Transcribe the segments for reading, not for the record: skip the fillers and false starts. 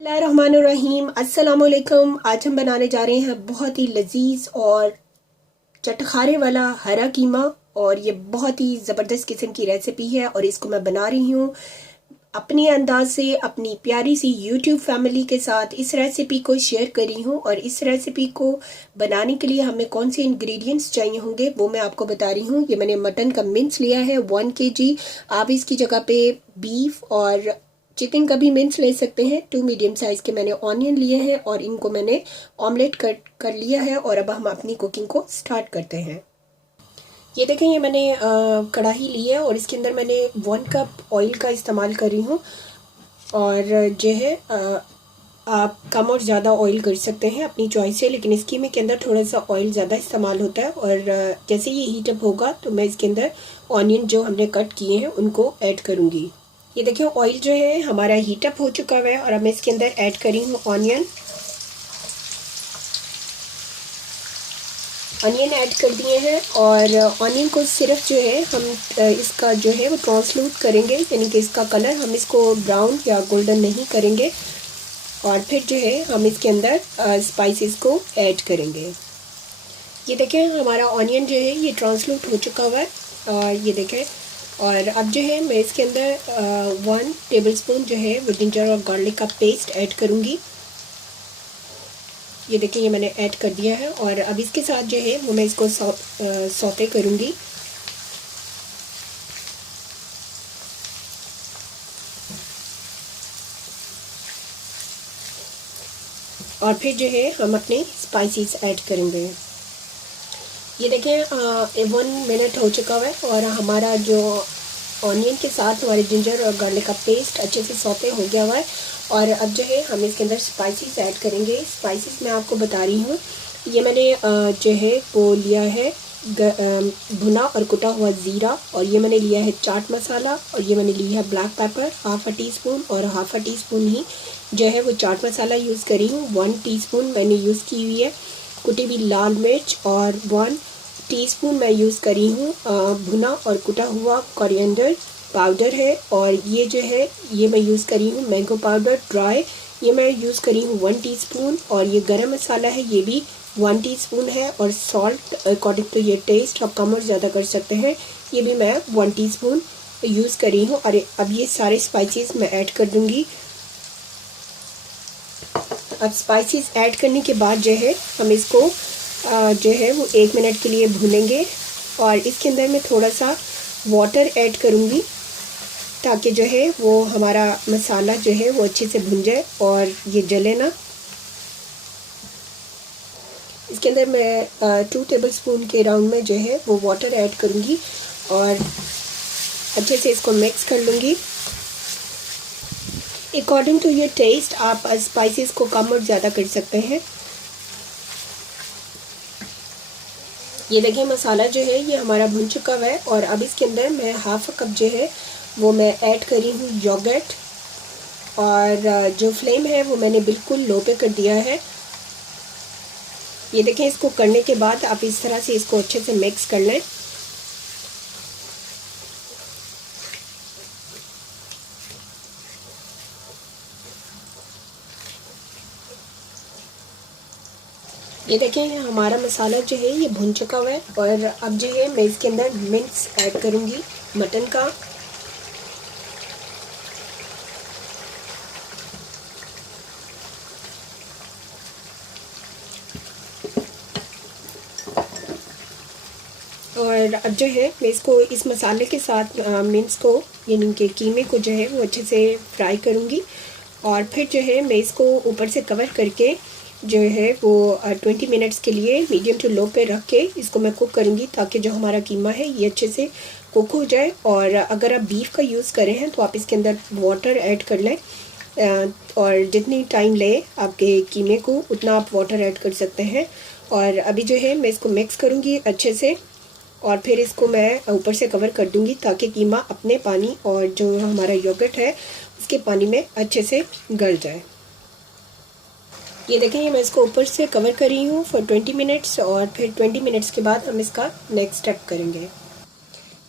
बिस्मिल्लाहिर्रहमानिर्रहीम। अस्सलाम वालेकुम। आज हम बनाने जा रहे हैं बहुत ही लजीज और चटखारे वाला हरा कीमा, और ये बहुत ही ज़बरदस्त किस्म की रेसिपी है और इसको मैं बना रही हूँ अपने अंदाज से अपनी प्यारी सी यूट्यूब फैमिली के साथ। इस रेसिपी को शेयर कर रही हूँ और इस रेसिपी को बनाने के लिए हमें कौन से इंग्रेडिएंट्स चाहिए होंगे वो मैं आपको बता रही हूँ। ये मैंने मटन का मिंस लिया है 1 kg। आप इसकी जगह पे बीफ और चिकन का भी मिंस ले सकते हैं। 2 मीडियम साइज के मैंने ऑनियन लिए हैं और इनको मैंने ऑमलेट कट कर लिया है। और अब हम अपनी कुकिंग को स्टार्ट करते हैं। ये देखें, ये मैंने कढ़ाई ली है और इसके अंदर मैंने 1 कप ऑयल का इस्तेमाल कर रही हूँ। और जो है आप कम और ज़्यादा ऑयल कर सकते हैं अपनी चॉइस से, लेकिन इस कीमे के अंदर थोड़ा सा ऑयल ज़्यादा इस्तेमाल होता है। और जैसे ये हीट अप होगा तो मैं इसके अंदर ऑनियन जो हमने कट किए हैं उनको ऐड करूँगी। ये देखिए, ऑयल जो है हमारा हीट अप हो चुका है और अब मैं इसके अंदर ऐड करी हूँ ऑनियन ऐड कर दिए हैं। और ऑनियन को सिर्फ जो है हम इसका जो है वो ट्रांसलूट करेंगे, यानी कि इसका कलर हम इसको ब्राउन या गोल्डन नहीं करेंगे। और फिर जो है हम इसके अंदर स्पाइसेस को ऐड करेंगे। ये देखें, हमारा ऑनियन जो है ये ट्रांसलूट हो चुका हुआ है। और ये देखें, और अब जो है मैं इसके अंदर 1 टेबलस्पून जो है वो जिंजर और गार्लिक का पेस्ट ऐड करूँगी। ये देखिए, ये मैंने ऐड कर दिया है और अब इसके साथ जो है वो मैं इसको सौते करूँगी। और फिर जो है हम अपने स्पाइसेस ऐड करेंगे। ये देखें, 1 मिनट हो चुका है और हमारा जो ऑनियन के साथ हमारे जिंजर और गार्लिक का पेस्ट अच्छे से सौते हो गया हुआ है। और अब जो है हम इसके अंदर स्पाइसेस ऐड करेंगे। स्पाइसेस मैं आपको बता रही हूँ, ये मैंने जो है वो लिया है भुना और कुटा हुआ ज़ीरा, और ये मैंने लिया है चाट मसाला, और ये मैंने लिया है ब्लैक पेपर 1/2 टीस्पून, और 1/2 टीस्पून ही जो है वो चाट मसाला यूज़ करी हूँ। 1 टीस्पून मैंने यूज़ की हुई है कुटी हुई लाल मिर्च, और 1 टीस्पून मैं यूज़ करी हूँ भुना और कुटा हुआ कोरिएंडर पाउडर है। और ये जो है ये मैं यूज़ करी हूँ मैंगो पाउडर ड्राई, ये मैं यूज़ करी हूँ 1 टीस्पून। और ये गरम मसाला है, ये भी 1 टीस्पून है। और सॉल्ट अकॉर्डिंग टू ये टेस्ट आप कम और ज़्यादा कर सकते हैं, ये भी मैं 1 टीस्पून यूज़ करी हूँ। और अब ये सारे स्पाइसेस मैं ऐड कर दूँगी। अब स्पाइसेस ऐड करने के बाद जो है हम इसको जो है वो 1 मिनट के लिए भूनेंगे। और इसके अंदर मैं थोड़ा सा वाटर ऐड करूँगी ताकि जो है वो हमारा मसाला जो है वो अच्छे से भुन जाए और ये जले ना। इसके अंदर मैं 2 टेबलस्पून के राउंड में जो है वो वाटर ऐड करूँगी और अच्छे से इसको मिक्स कर लूँगी। अकॉर्डिंग टू योर टेस्ट आप स्पाइसेस को कम और ज़्यादा कर सकते हैं। ये देखिए, मसाला जो है ये हमारा भुन चुका हुआ है। और अब इसके अंदर मैं 1/2 कप जो है वो मैं ऐड करी हूँ योगर्ट, और जो फ्लेम है वो मैंने बिल्कुल लो पे कर दिया है। ये देखें, इसको करने के बाद आप इस तरह से इसको अच्छे से मिक्स कर लें। ये देखें, हमारा मसाला जो है ये भुन चुका हुआ है। और अब जो है मैं इसके अंदर मिंस ऐड करूँगी मटन का। और अब जो है मैं इसको इस मसाले के साथ मिंस को यानी कि कीमे को जो है वो अच्छे से फ्राई करूँगी। और फिर जो है मैं इसको ऊपर से कवर करके जो है वो 20 मिनट्स के लिए मीडियम टू लो पे रख के इसको मैं कुक करूँगी, ताकि जो हमारा कीमा है ये अच्छे से कुक हो जाए। और अगर आप बीफ का यूज़ करें हैं तो आप इसके अंदर वाटर ऐड कर लें, और जितनी टाइम ले आपके कीमे को उतना आप वाटर ऐड कर सकते हैं। और अभी जो है मैं इसको मिक्स करूँगी अच्छे से, और फिर इसको मैं ऊपर से कवर कर दूँगी ताकि कीमा अपने पानी और जो हमारा योगर्ट है उसके पानी में अच्छे से गल जाए। ये देखें, ये मैं इसको ऊपर से कवर कर रही हूँ फॉर 20 मिनट्स, और फिर 20 मिनट्स के बाद हम इसका नेक्स्ट स्टेप करेंगे।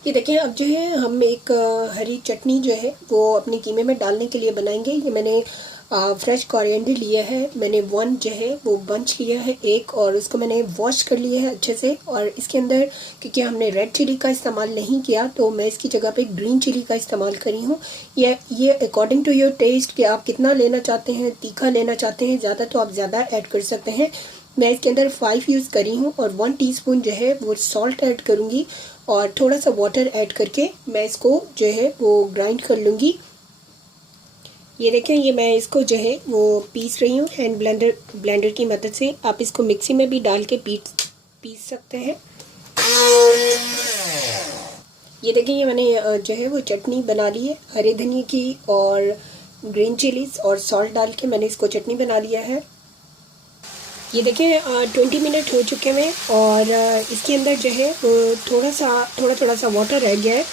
ये देखें, अब जो है हम एक हरी चटनी जो है वो अपने कीमे में डालने के लिए बनाएंगे। ये मैंने फ्रेश कोरिएंडर लिया है मैंने, 1 जो है वो बंच लिया है एक, और उसको मैंने वॉश कर लिया है अच्छे से। और इसके अंदर क्योंकि हमने रेड चिली का इस्तेमाल नहीं किया तो मैं इसकी जगह पे ग्रीन चिली का इस्तेमाल करी हूँ। ये अकॉर्डिंग टू योर टेस्ट कि आप कितना लेना चाहते हैं, तीखा लेना चाहते हैं ज़्यादा तो आप ज़्यादा ऐड कर सकते हैं। मैं इसके अंदर 5 यूज़ करी हूँ और 1 टीस्पून जो है वो सॉल्ट ऐड करूँगी और थोड़ा सा वाटर ऐड करके मैं इसको जो है वो ग्राइंड कर लूँगी। ये देखें, ये मैं इसको जो है वो पीस रही हूँ हैंड ब्लेंडर की मदद से। आप इसको मिक्सी में भी डाल के पीस सकते हैं। ये देखें, ये मैंने जो है वो चटनी बना ली है हरे धनिए की और ग्रीन चिलीज और सॉल्ट डाल के मैंने इसको चटनी बना लिया है। ये देखें 20 मिनट हो चुके हैं और इसके अंदर जो है वो थोड़ा सा वाटर रह गया है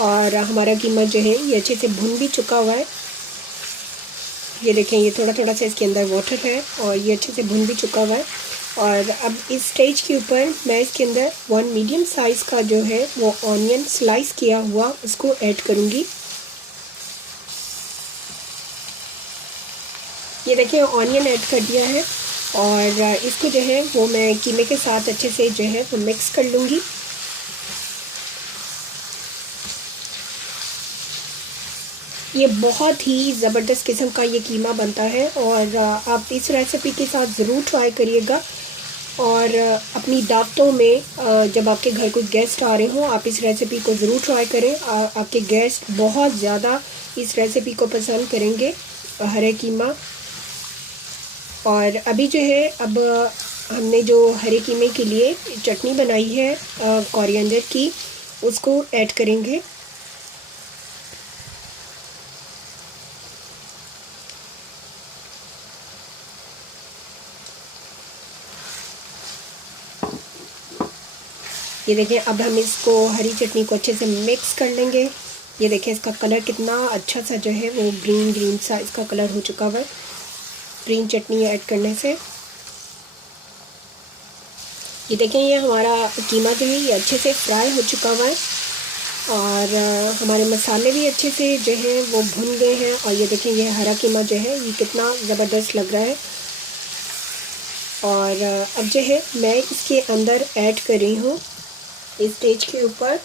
और हमारा कीमा जो है ये अच्छे से भुन भी चुका हुआ है। ये देखें, ये थोड़ा सा इसके अंदर वाटर है और ये अच्छे से भुन भी चुका हुआ है। और अब इस स्टेज के ऊपर मैं इसके अंदर 1 मीडियम साइज़ का जो है वो ऑनियन स्लाइस किया हुआ उसको ऐड करूँगी। ये देखिए ऑनियन ऐड कर दिया है और इसको जो है वो मैं कीमे के साथ अच्छे से जो है वो मिक्स कर लूँगी। ये बहुत ही ज़बरदस्त किस्म का ये कीमा बनता है और आप इस रेसिपी के साथ ज़रूर ट्राई करिएगा। और अपनी दावतों में जब आपके घर कोई गेस्ट आ रहे हों आप इस रेसिपी को ज़रूर ट्राई करें। आपके गेस्ट बहुत ज़्यादा इस रेसिपी को पसंद करेंगे, हरे कीमा। और अभी जो है अब हमने जो हरे कीमे के लिए चटनी बनाई है कोरिएंडर की, उसको ऐड करेंगे। ये देखें, अब हम इसको हरी चटनी को अच्छे से मिक्स कर लेंगे। ये देखें इसका कलर कितना अच्छा सा जो है वो ग्रीन सा इसका कलर हो चुका हुआ है ग्रीन चटनी ऐड करने से। ये देखें, ये हमारा कीमा जो है ये अच्छे से फ्राई हो चुका हुआ है और हमारे मसाले भी अच्छे से जो है वो भुन गए हैं। और ये देखें, ये हरा कीमा जो है ये कितना ज़बरदस्त लग रहा है। और अब जो है मैं इसके अंदर ऐड कर रही हूँ इस स्टेज के ऊपर,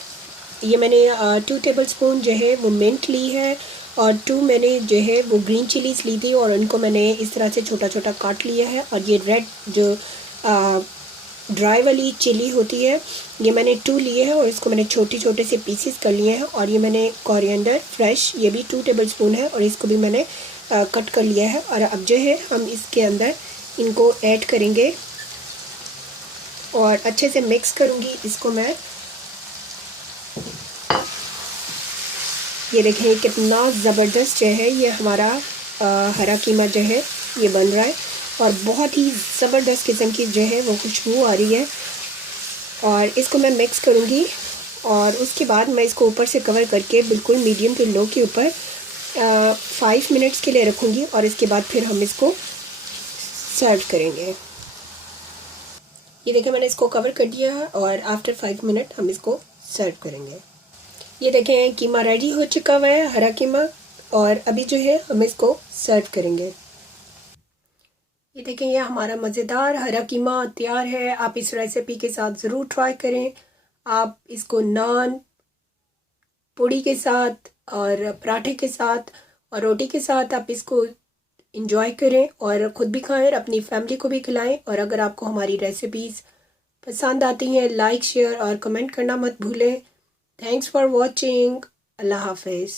ये मैंने 2 टेबलस्पून जो है वो मिंट ली है और 2 मैंने जो है वो ग्रीन चिलीज़ ली थी और उनको मैंने इस तरह से छोटा काट लिया है। और ये रेड जो ड्राई वाली चिली होती है ये मैंने 2 लिए हैं और इसको मैंने छोटे से पीसेस कर लिए हैं। और ये मैंने कोरिएंडर फ्रेश ये भी 2 टेबलस्पून है और इसको भी मैंने कट कर लिया है। और अब जो है हम इसके अंदर इनको ऐड करेंगे और अच्छे से मिक्स करूँगी इसको मैं। ये देखें कितना ज़बरदस्त जो है ये हमारा हरा कीमा जो है ये बन रहा है और बहुत ही ज़बरदस्त किस्म की जो है वो खुशबू आ रही है। और इसको मैं मिक्स करूँगी और उसके बाद मैं इसको ऊपर से कवर करके बिल्कुल मीडियम टू लो के ऊपर 5 मिनट्स के लिए रखूँगी और इसके बाद फिर हम इसको सर्व करेंगे। ये देखें, मैंने इसको कवर कर दिया है और आफ्टर 5 मिनट हम इसको सर्व करेंगे। ये देखें, कीमा रेडी हो चुका हुआ है, हरा कीमा, और अभी जो है हम इसको सर्व करेंगे। ये देखें, ये हमारा मज़ेदार हरा कीमा तैयार है। आप इस रेसिपी के साथ ज़रूर ट्राई करें। आप इसको नान, पूड़ी के साथ और पराठे के साथ और रोटी के साथ आप इसको इंजॉय करें और ख़ुद भी खाएं और अपनी फैमिली को भी खिलाएं। और अगर आपको हमारी रेसिपीज़ पसंद आती हैं लाइक, शेयर और कमेंट करना मत भूलें। Thanks for watching. अल्लाह हाफिज़।